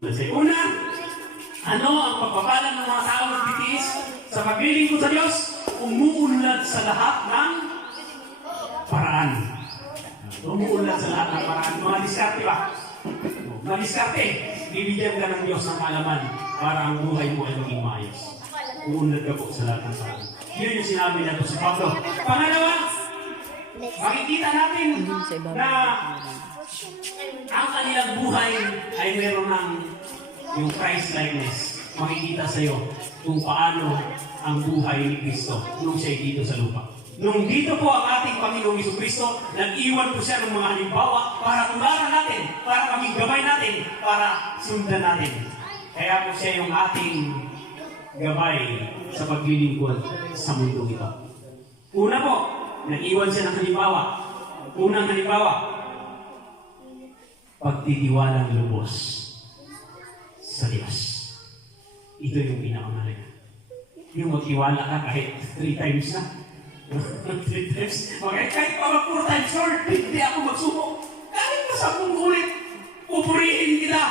Una, ano ang pagpapala ng mga tao nagtitiis sa paglilingkod sa Diyos? Umuunlad sa lahat ng paraan. Umuunlad sa lahat ng paraan. Mga diskarte ba? Mga diskarte. Bibigyan ka ng Diyos ng malaman para ang buhay mo ay maging maayos. Umuunlad ka po sa lahat ng paraan. Yun yung sinabi niya po si Pablo. Pangalawa, makikita natin na ang kanilang buhay ay meron ng yung Christ-likeness. Makikita sa iyo kung paano ang buhay ni Kristo nung siya dito sa lupa. Nung dito po ang ating Panginoong Jesucristo, nag-iwan po siya ng mga halimbawa para tularan natin, para maging gabay natin, para sundan natin. Kaya po siya yung ating gabay sa paglilingkod sa mundong ito. Una po, nag-iwan siya ng halimbawa. Unang halimbawa, pagtitiwalang lubos sa Diyos. Ito yung pinakamalaga. Yung magtiwala ka kahit 3 times na. 3 times. Okay, kahit pa mag 4 times, Lord, hindi ako magsuko. Kahit pa 10 ulit, pupurihin kita.